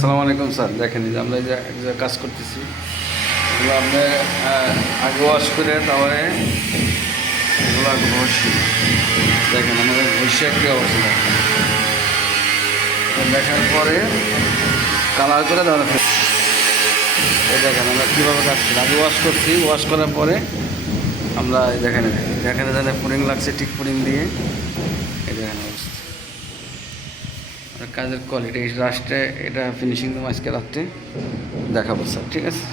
আসসালামু আলাইকুম স্যার। দেখেন এই যে আমরা এই যে এক জায়গায় কাজ করতেছি, এগুলো আপনি আগে ওয়াশ করে তারপরে এগুলো ঘষি। দেখেন আমাদের ঘষে একটি অবস্থা দেখেন, দেখার পরে কালার করে তাহলে এই দেখেন আমরা কীভাবে কাজ করি। আগে ওয়াশ করছি, ওয়াশ করার পরে আমরা দেখেন তাহলে পুডিং লাগছে, ঠিক পুডিং দিয়ে এই দেখেন অবস্থা। কাজের কোয়ালিটি লাস্টে এটা ফিনিশিং আজকে রাত্রে দেখাবো স্যার, ঠিক আছে।